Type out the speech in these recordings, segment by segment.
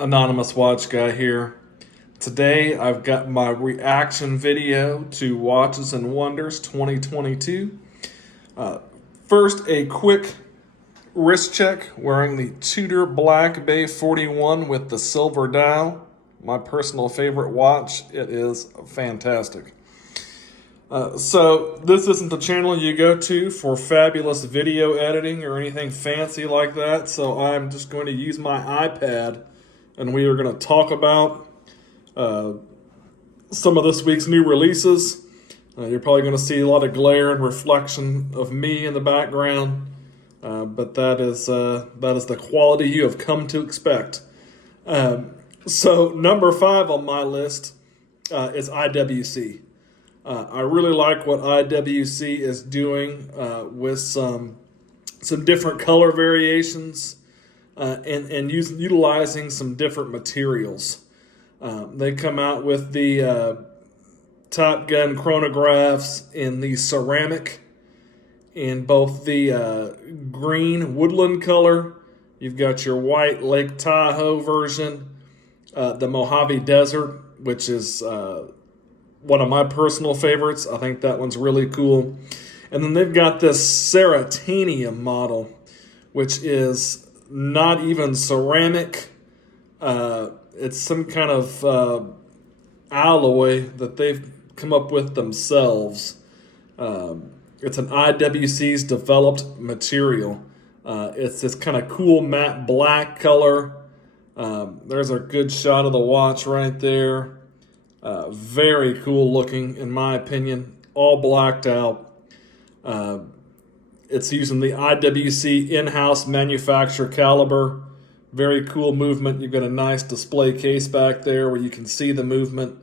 Anonymous Watch Guy here. Today I've got my reaction video to Watches and Wonders 2022. First, a quick wrist check wearing the Tudor Black Bay 41 with the silver dial. My personal favorite watch. It is fantastic. So this isn't the channel you go to for fabulous video editing or anything fancy like that. So I'm just going to use my iPad and we are going to talk about some of this week's new releases. You're probably going to see a lot of glare and reflection of me in the background, but that is the quality you have come to expect. So number 5 on my list is IWC. I really like what IWC is doing with some different color variations. And utilizing some different materials. They come out with the Top Gun chronographs in the ceramic, in both the green woodland color. You've got your white Lake Tahoe version, the Mojave Desert, which is one of my personal favorites. I think that one's really cool. And then they've got this Ceratanium model, which is not even ceramic. It's some kind of alloy that they've come up with themselves. It's an IWC's developed material. It's this kind of cool matte black color. There's a good shot of the watch right there. Very cool looking, in my opinion. All blacked out. It's using the IWC in-house manufacturer caliber. Very cool movement. You've got a nice display case back there where you can see the movement.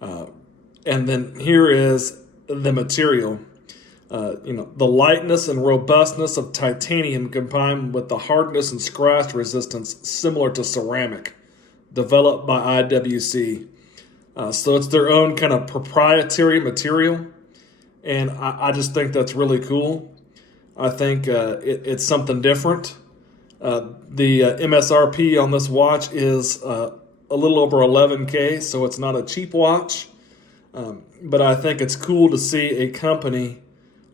And then here is the material. The lightness and robustness of titanium combined with the hardness and scratch resistance similar to ceramic, developed by IWC. So it's their own kind of proprietary material. And I just think that's really cool. I think it's something different. The MSRP on this watch is a little over $11K, so it's not a cheap watch. But I think it's cool to see a company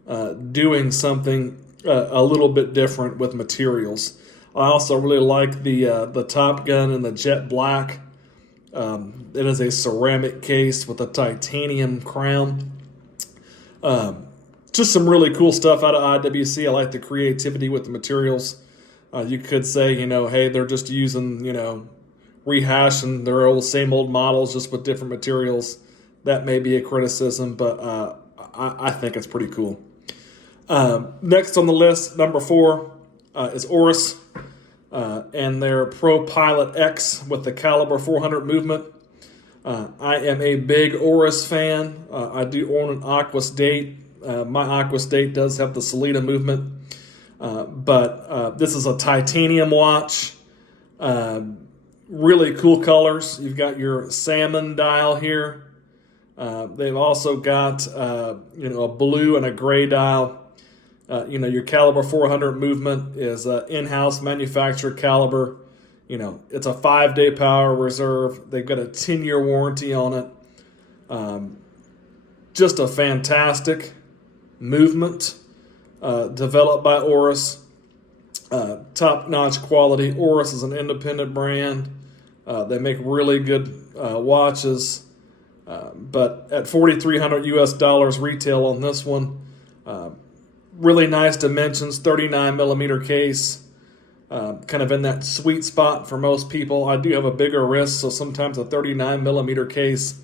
doing something a little bit different with materials. I also really like the Top Gun in the jet black. It is a ceramic case with a titanium crown. Just some really cool stuff out of IWC. I like the creativity with the materials. You could say, hey, they're just using, rehashing their same old models just with different materials. That may be a criticism, but I think it's pretty cool. Next on the list, number 4, is Oris and their Pro Pilot X with the caliber 400 movement. I am a big Oris fan. I do own an Aquas date. My Aquas date does have the Salida movement, but this is a titanium watch. Really cool colors. You've got your salmon dial here. They've also got a blue and a gray dial. Your caliber 400 movement is in-house manufactured caliber. It's a 5-day power reserve. They've got a 10-year warranty on it. Just a fantastic movement developed by Oris. Top-notch quality. Oris is an independent brand. They make really good watches. But at $4,300 US retail on this one, really nice dimensions, 39 millimeter case, kind of in that sweet spot for most people. I do have a bigger wrist, so sometimes a 39 millimeter case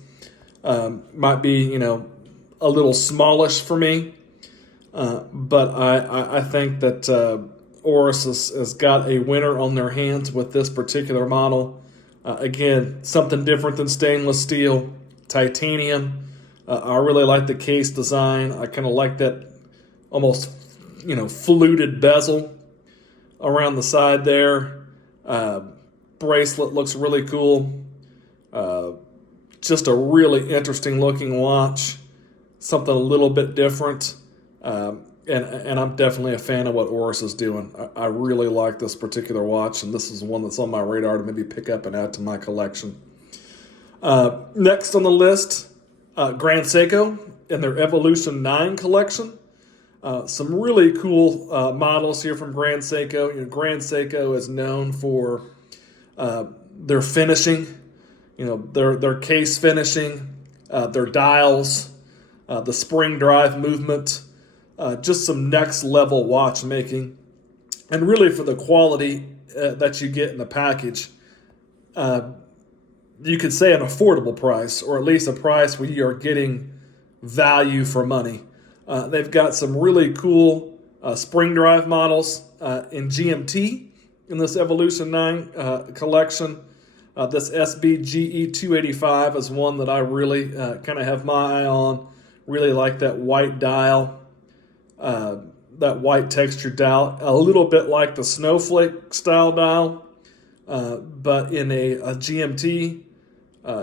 might be, a little smallish for me. But I think that Oris has got a winner on their hands with this particular model. Again, something different than stainless steel, titanium. I really like the case design. I kind of like that almost, fluted bezel around the side there. Bracelet looks really cool. Just a really interesting looking watch. Something a little bit different. and I'm definitely a fan of what Oris is doing. I really like this particular watch, and this is one that's on my radar to maybe pick up and add to my collection. Next on the list, Grand Seiko in their Evolution 9 collection. Some really cool models here from Grand Seiko. Grand Seiko is known for their finishing, their case finishing, their dials, the spring drive movement, just some next level watchmaking, and really for the quality that you get in the package. You could say an affordable price, or at least a price where you are getting value for money. They've got some really cool spring drive models in GMT in this Evolution 9 collection. This SBGE 285 is one that I really kind of have my eye on. Really like that white dial, that white textured dial, a little bit like the snowflake style dial, but in a GMT.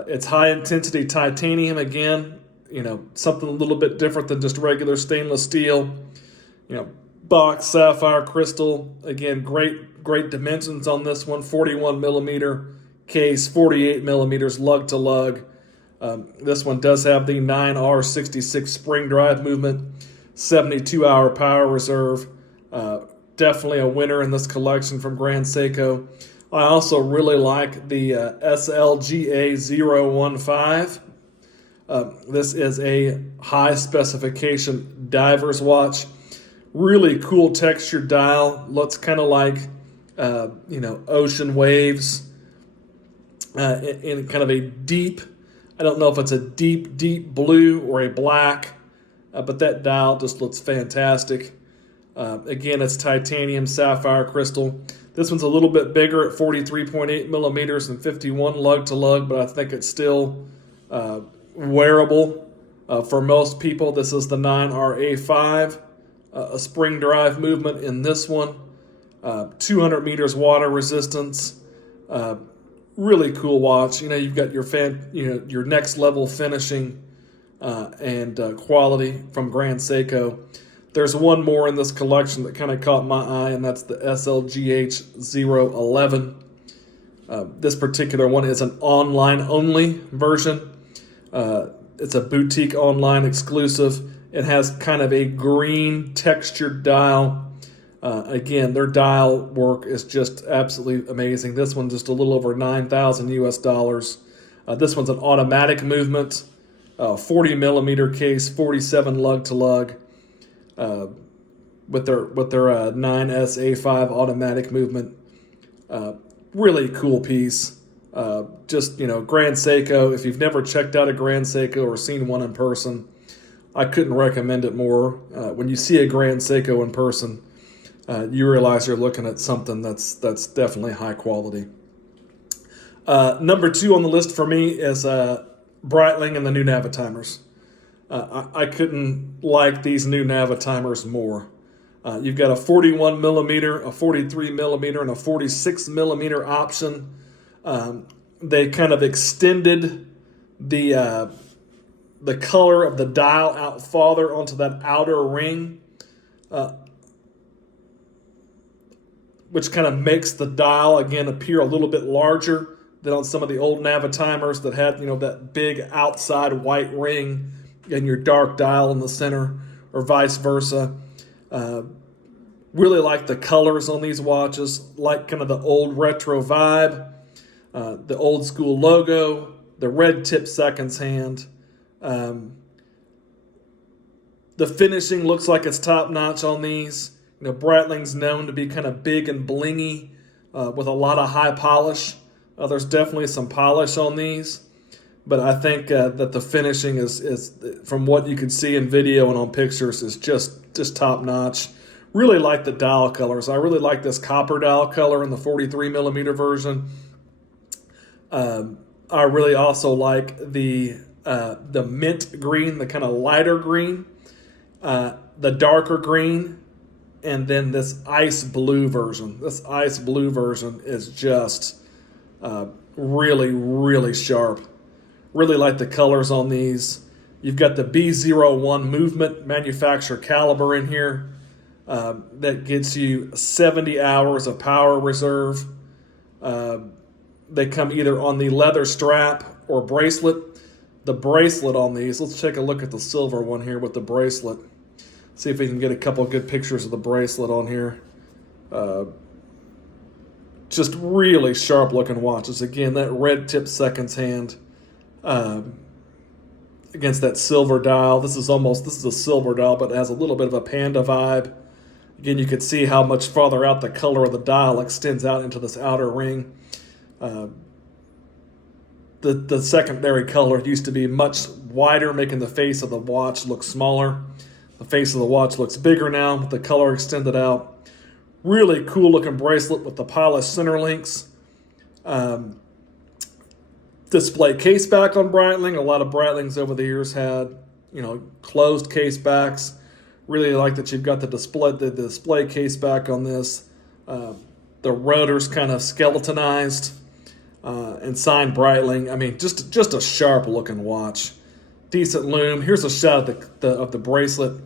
It's high intensity titanium again, something a little bit different than just regular stainless steel. Box sapphire crystal, again, great dimensions on this one, 41 millimeter case, 48 millimeters lug to lug. This one does have the 9R66 spring drive movement, 72-hour power reserve. Definitely a winner in this collection from Grand Seiko. I also really like the SLGA 015. This is a high specification diver's watch. Really cool textured dial. Looks kind of like, ocean waves in kind of a deep, I don't know if it's a deep blue or a black, but that dial just looks fantastic. Again, it's titanium sapphire crystal. This one's a little bit bigger at 43.8 millimeters and 51 lug to lug, but I think it's still wearable for most people. This is the 9RA5, a spring drive movement in this one, 200 meters water resistance. Really cool watch. You've got your next level finishing and quality from Grand Seiko. There's one more in this collection that kind of caught my eye, and that's the SLGH 011. This particular one is an online-only version. It's a boutique online exclusive. It has kind of a green textured dial. Again, their dial work is just absolutely amazing. This one's just a little over $9,000 US. This one's an automatic movement, 40 millimeter case, 47 lug to lug. With their 9SA5 automatic movement. Really cool piece. Grand Seiko. If you've never checked out a Grand Seiko or seen one in person, I couldn't recommend it more. When you see a Grand Seiko in person, you realize you're looking at something that's definitely high quality. Number 2 on the list for me is Breitling and the new Navitimers. I couldn't like these new Navitimers more. You've got a 41 millimeter, a 43 millimeter, and a 46 millimeter option. They kind of extended the color of the dial out farther onto that outer ring, which kind of makes the dial again appear a little bit larger than on some of the old Navitimers that had that big outside white ring and your dark dial in the center, or vice versa. Really like the colors on these watches, like kind of the old retro vibe, the old school logo, the red tip seconds hand. The finishing looks like it's top notch on these. Breitling's known to be kind of big and blingy with a lot of high polish. There's definitely some polish on these. But I think that the finishing is, from what you can see in video and on pictures, is just top notch. Really like the dial colors. I really like this copper dial color in the 43 millimeter version. I really also like the mint green, the kind of lighter green, the darker green, and then this ice blue version. This ice blue version is just really sharp. Really like the colors on these. You've got the B01 movement manufacturer caliber in here. that gets you 70 hours of power reserve. They come either on the leather strap or bracelet. The bracelet on these, let's take a look at the silver one here with the bracelet. See if we can get a couple of good pictures of the bracelet on here. Just really sharp looking watches. Again, that red tip seconds hand against that silver dial. This is a silver dial, but it has a little bit of a panda vibe. Again, you can see how much farther out the color of the dial extends out into this outer ring. The secondary color used to be much wider, making the face of the watch look smaller. The face of the watch looks bigger now with the color extended out. Really cool looking bracelet with the polished center links. Display case back on Breitling. A lot of Breitlings over the years had, closed case backs. Really like that you've got the display case back on this. The rotor's kind of skeletonized and signed Breitling. I mean, just a sharp looking watch. Decent lume. Here's a shot of the bracelet.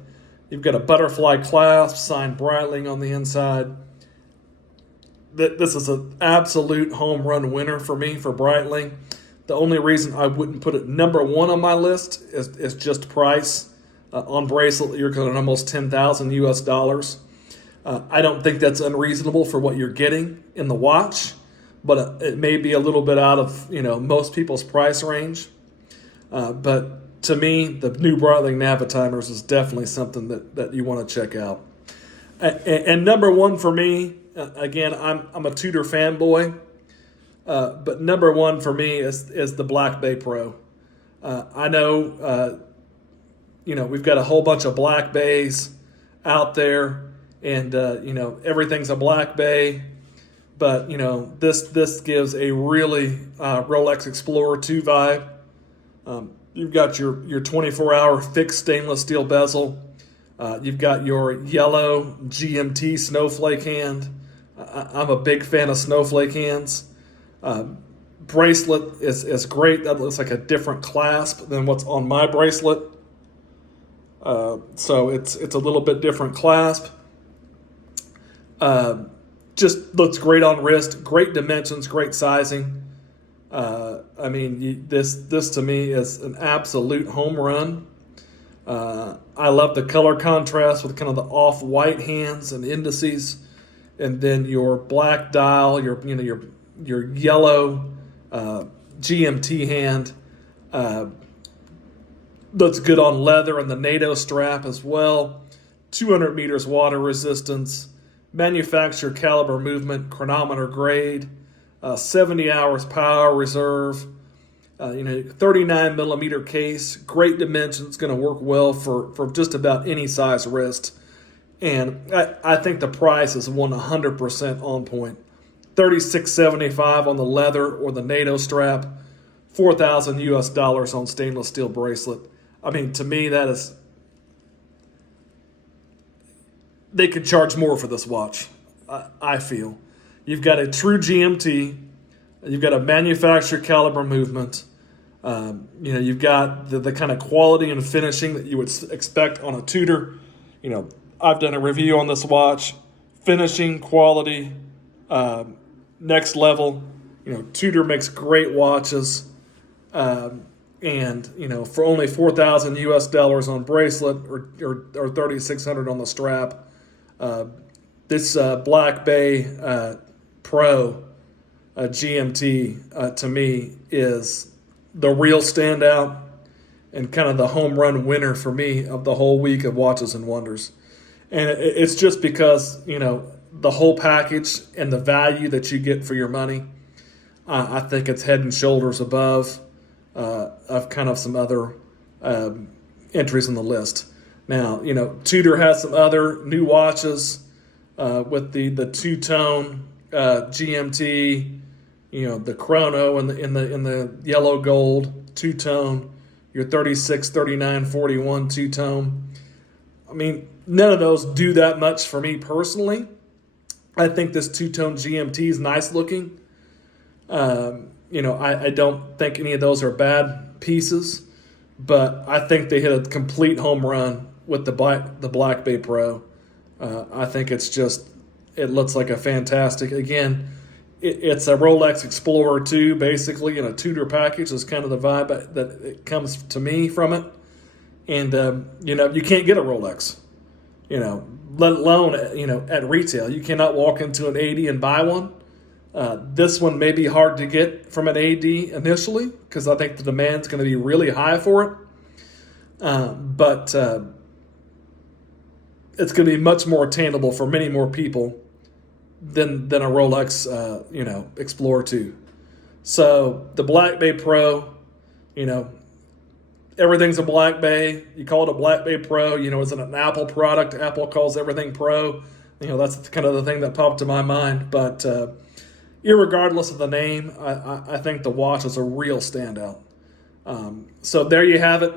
You've got a butterfly clasp, signed Breitling on the inside. This is an absolute home run winner for me for Breitling. The only reason I wouldn't put it number one on my list is just price. On bracelet, you're going at almost $10,000 US. I don't think that's unreasonable for what you're getting in the watch, but it may be a little bit out of most people's price range. But to me, the new Breitling Navitimers is definitely something that you want to check out. And number one for me, again, I'm a Tudor fanboy, but number one for me is the Black Bay Pro. I know, we've got a whole bunch of Black Bays out there, and everything's a Black Bay, but this gives a really Rolex Explorer 2 vibe. You've got your 24-hour fixed stainless steel bezel. You've got your yellow GMT snowflake hand. I'm a big fan of snowflake hands. Bracelet is great. That looks like a different clasp than what's on my bracelet. So it's a little bit different clasp. Just looks great on wrist. Great dimensions, great sizing. This to me is an absolute home run. I love the color contrast with kind of the off-white hands and indices, and then your black dial, your yellow GMT hand. Looks good on leather and the NATO strap as well. 200 meters water resistance, manufacturer caliber movement, chronometer grade. 70 hours power reserve, 39 millimeter case, great dimensions, going to work well for just about any size wrist. And I think the price is 100% on point. $36.75 on the leather or the NATO strap, $4,000 US on stainless steel bracelet. I mean, to me, they could charge more for this watch, I feel. You've got a true GMT. You've got a manufacturer caliber movement. You've got the kind of quality and finishing that you would expect on a Tudor. I've done a review on this watch. Finishing, quality, next level. Tudor makes great watches. For only $4,000 US on bracelet or $3,600 on the strap, this Black Bay Pro GMT to me is the real standout and kind of the home run winner for me of the whole week of Watches and Wonders. And it's just because the whole package and the value that you get for your money. I think it's head and shoulders above of kind of some other entries on the list. Now, Tudor has some other new watches with the two-tone GMT, the chrono in the yellow gold two-tone, your 36, 39, 41 two-tone. I mean, none of those do that much for me personally. I think this two-tone GMT is nice looking. I don't think any of those are bad pieces, but I think they hit a complete home run with the Black Bay Pro. I think it looks like a fantastic, again, it's a Rolex Explorer 2, basically, in a Tudor package is kind of the vibe that it comes to me from it. And, you can't get a Rolex, let alone, at retail. You cannot walk into an AD and buy one. This one may be hard to get from an AD initially because I think the demand's going to be really high for it. But it's going to be much more attainable for many more people than a Rolex, Explorer 2. So the Black Bay Pro, everything's a Black Bay. You call it a Black Bay Pro. Is it an Apple product? Apple calls everything Pro. That's kind of the thing that popped to my mind. But irregardless of the name, I think the watch is a real standout. So there you have it.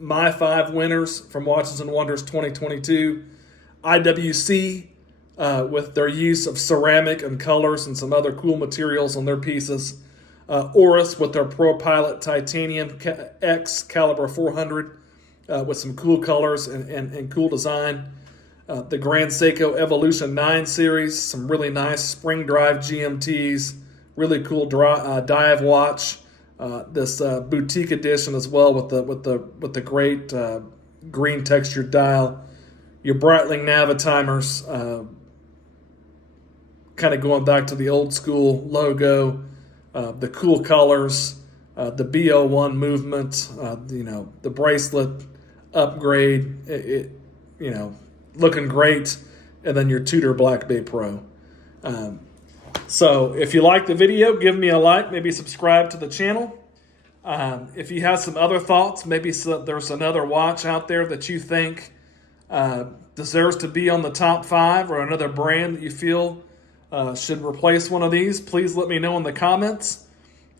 My 5 winners from Watches and Wonders 2022. IWC, with their use of ceramic and colors and some other cool materials on their pieces. Oris with their Pro Pilot Titanium X Caliber 400 with some cool colors and cool design. The Grand Seiko Evolution 9 series, some really nice spring drive GMTs, really cool dive watch. This boutique edition as well with the great green textured dial. Your Breitling Navitimers, kind of going back to the old school logo, the cool colors, the BO1 movement, the bracelet upgrade, looking great, and then your Tudor Black Bay Pro. So if you like the video, give me a like, maybe subscribe to the channel. If you have some other thoughts, maybe there's another watch out there that you think deserves to be on the top 5, or another brand that you feel should replace one of these, please let me know in the comments.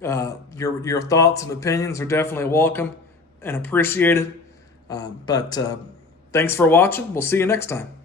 Your thoughts and opinions are definitely welcome and appreciated. But thanks for watching. We'll see you next time.